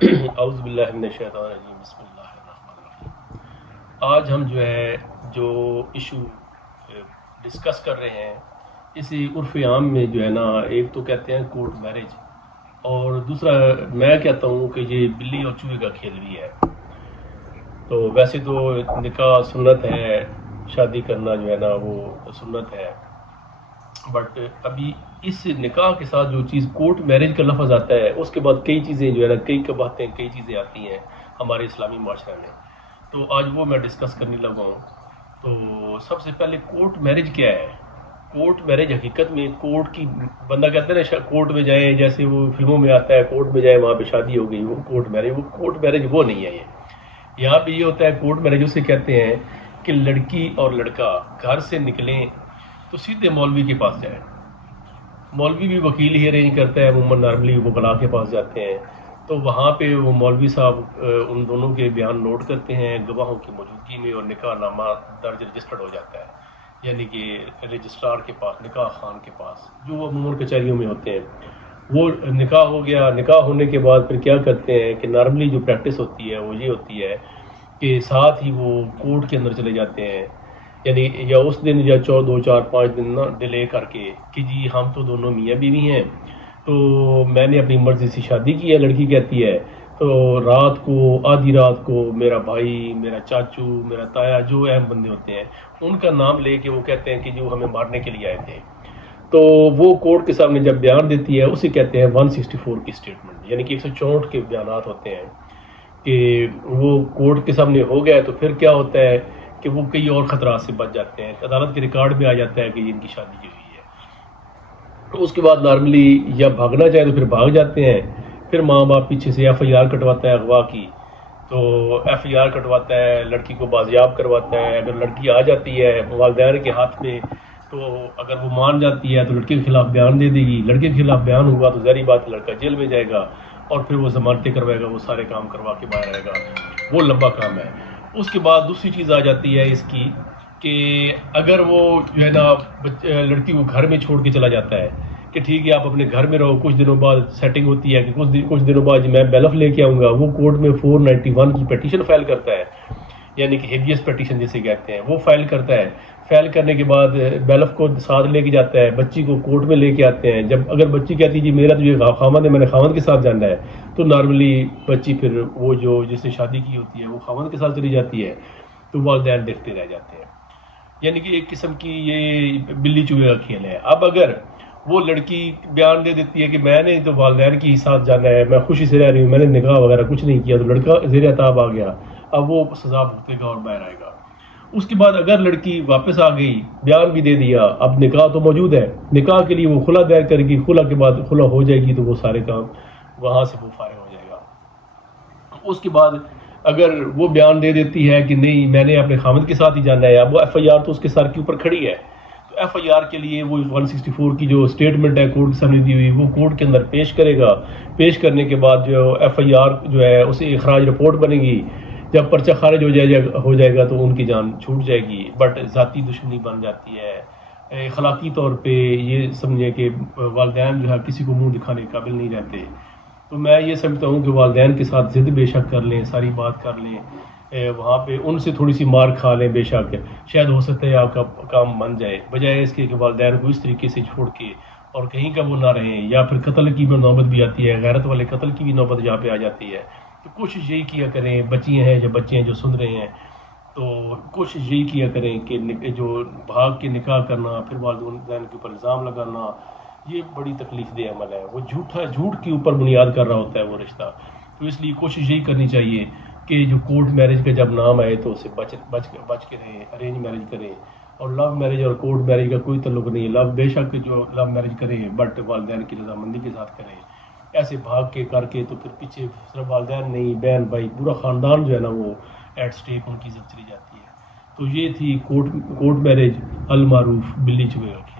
اعوذ باللہ من الشیطان الرجیم، بسم اللہ الرحمن الرحیم۔ آج ہم جو ایشو ڈسکس کر رہے ہیں، اسی عرف عام میں جو ہے نا، ایک تو کہتے ہیں کورٹ میرج، اور دوسرا میں کہتا ہوں کہ یہ بلی اور چوہے کا کھیل بھی ہے۔ تو ویسے تو نکاح سنت ہے، شادی کرنا جو ہے نا وہ سنت ہے، بٹ ابھی اس نکاح کے ساتھ جو چیز کورٹ میرج کا لفظ آتا ہے، اس کے بعد کئی چیزیں جو ہے نا، کئی باتیں، کئی چیزیں آتی ہیں ہمارے اسلامی معاشرے میں، تو آج وہ میں ڈسکس کرنے لگا ہوں۔ تو سب سے پہلے کورٹ میرج کیا ہے؟ کورٹ میرج حقیقت میں کورٹ کی، بندہ کہتا ہے نا کورٹ میں جائیں، جیسے وہ فلموں میں آتا ہے کورٹ میں جائیں وہاں پہ شادی ہو گئی، وہ کورٹ میرج، وہ کورٹ میرج وہ نہیں ہے۔ یہاں پہ یہ ہوتا ہے کورٹ میرج اسے کہتے ہیں کہ لڑکی اور لڑکا گھر سے نکلیں تو سیدھے مولوی کے پاس جائیں۔ مولوی بھی وکیل ہی ارینج کرتا ہے، عموماً نارملی وہ بلا کے پاس جاتے ہیں، تو وہاں پہ وہ مولوی صاحب ان دونوں کے بیان نوٹ کرتے ہیں گواہوں کی موجودگی میں، اور نکاح نامہ درج رجسٹرڈ ہو جاتا ہے، یعنی کہ رجسٹرار کے پاس، نکاح خان کے پاس، جو عموماً کچہریوں میں ہوتے ہیں۔ وہ نکاح ہو گیا، نکاح ہونے کے بعد پھر کیا کرتے ہیں کہ نارملی جو پریکٹس ہوتی ہے وہ یہ ہوتی ہے کہ ساتھ ہی وہ کورٹ کے اندر چلے جاتے ہیں، یعنی یا اس دن یا 2 4 5 دن نا ڈیلے کر کے کہ جی ہم تو دونوں میاں بیوی ہیں، تو میں نے اپنی مرضی سے شادی کی ہے، لڑکی کہتی ہے، تو رات کو، آدھی رات کو میرا بھائی، میرا چاچو، میرا تایا، جو اہم بندے ہوتے ہیں ان کا نام لے کے وہ کہتے ہیں کہ جو ہمیں مارنے کے لیے آئے تھے، تو وہ کورٹ کے سامنے جب بیان دیتی ہے اسے کہتے ہیں 164 کی اسٹیٹمنٹ، یعنی کہ 164 کے بیانات ہوتے ہیں کہ وہ کورٹ کے سامنے ہو گیا۔ تو پھر کیا ہوتا ہے کہ وہ کئی اور خطرات سے بچ جاتے ہیں، عدالت کے ریکارڈ میں آ جاتا ہے کہ ان کی شادی کی ہوئی ہے۔ تو اس کے بعد نارملی یا بھاگنا چاہے تو پھر بھاگ جاتے ہیں، پھر ماں باپ پیچھے سے ایف آئی آر کٹواتا ہے اغوا کی، تو ایف آئی آر کٹواتا ہے، لڑکی کو بازیاب کرواتا ہے۔ اگر لڑکی آ جاتی ہے والدین کے ہاتھ میں، تو اگر وہ مان جاتی ہے تو لڑکے کے خلاف بیان دے دے گی، لڑکے کے خلاف بیان ہوا تو ظاہری بات لڑکا جیل میں جائے گا، اور پھر وہ ضمانتیں کروائے گا، وہ سارے کام کروا کے باہر آئے گا، وہ لمبا کام ہے۔ اس کے بعد دوسری چیز آ جاتی ہے اس کی کہ اگر وہ جو ہے نا لڑکی کو گھر میں چھوڑ کے چلا جاتا ہے کہ ٹھیک ہے آپ اپنے گھر میں رہو، کچھ دنوں بعد سیٹنگ ہوتی ہے کہ کچھ دنوں بعد میں بیلف لے کے آؤں گا، وہ کورٹ میں 491 کی پیٹیشن فائل کرتا ہے، یعنی کہ ہیبیس پیٹیشن جسے کہتے ہیں، وہ فائل کرتا ہے۔ فائل کرنے کے بعد بیلف کو ساتھ لے کے جاتا ہے، بچی کو کورٹ میں لے کے آتے ہیں۔ جب اگر بچی کہتی ہے جی میرا تو یہ خاوند ہے، میں نے خاوند کے ساتھ جانا ہے، تو نارملی بچی پھر وہ جو جس نے شادی کی ہوتی ہے وہ خاوند کے ساتھ چلی جاتی ہے، تو والدین دیکھتے رہ جاتے ہیں، یعنی کہ ایک قسم کی یہ بلی چوہے کا کھیل ہے۔ اب اگر وہ لڑکی بیان دے دیتی ہے کہ میں نے تو والدین کے ہی ساتھ جانا ہے، میں خوشی سے رہ رہی ہوں، میں نے نکاح وغیرہ کچھ نہیں کیا، تو لڑکا زیر عتاب آ گیا، اب وہ سزا بھگتے گا اور باہر آئے گا۔ اس کے بعد اگر لڑکی واپس آ گئی، بیان بھی دے دیا، اب نکاح تو موجود ہے، نکاح کے لیے وہ خلا دائر کرے گی، خلا کے بعد خلا ہو جائے گی، تو وہ سارے کام وہاں سے وہ فارغ ہو جائے گا۔ اس کے بعد اگر وہ بیان دے دیتی ہے کہ نہیں میں نے اپنے خامد کے ساتھ ہی جانا ہے، اب وہ ایف آئی آر تو اس کے سر کے اوپر کھڑی ہے، تو ایف آئی آر کے لیے وہ 164 کی جو اسٹیٹمنٹ ہے کورٹ کے سامنے دی ہوئی، وہ کورٹ کے اندر پیش کرے گا۔ پیش کرنے کے بعد جو ایف آئی آر جو ہے اسے اخراج رپورٹ بنے گی، جب پرچہ خارج ہو جائے گا تو ان کی جان چھوٹ جائے گی، بٹ ذاتی دشمنی بن جاتی ہے۔ اخلاقی طور پہ یہ سمجھیں کہ والدین جو ہے کسی کو منہ دکھانے کے قابل نہیں رہتے، تو میں یہ سمجھتا ہوں کہ والدین کے ساتھ ضد بے شک کر لیں، ساری بات کر لیں، وہاں پہ ان سے تھوڑی سی مار کھا لیں بے شک، شاید ہو سکتا ہے آپ کا کام بن جائے، بجائے اس کے کہ والدین کو اس طریقے سے چھوڑ کے اور کہیں کا وہ نہ رہیں، یا پھر قتل کی بھی نوبت بھی آتی ہے، غیرت والے قتل کی بھی نوبت جہاں پہ آ جاتی ہے۔ تو کوشش یہی کیا کریں، بچیاں ہیں یا بچے ہیں جو سن رہے ہیں، تو کوشش یہی کیا کریں کہ جو بھاگ کے نکاح کرنا، پھر والدین کے اوپر الزام لگانا، یہ بڑی تکلیف دہ عمل ہے، وہ جھوٹ کے اوپر بنیاد کر رہا ہوتا ہے وہ رشتہ۔ تو اس لیے کوشش یہی کرنی چاہیے کہ جو کورٹ میرج کا جب نام آئے تو اسے بچ کے رہیں، ارینج میرج کریں، اور لو میرج اور کورٹ میرج کا کوئی تعلق نہیں ہے۔ لو بے شک جو لو میرج کریں بٹ والدین کی رضامندی کے ساتھ کریں، ایسے بھاگ کے کر کے تو پھر پیچھے صرف والدین نہیں، بہن بھائی، پورا خاندان جو ہے نا وہ ایٹ سٹیک، ان کی عزت چلی جاتی ہے۔ تو یہ تھی کورٹ میرج المعروف بلی چوہے کا کھیل۔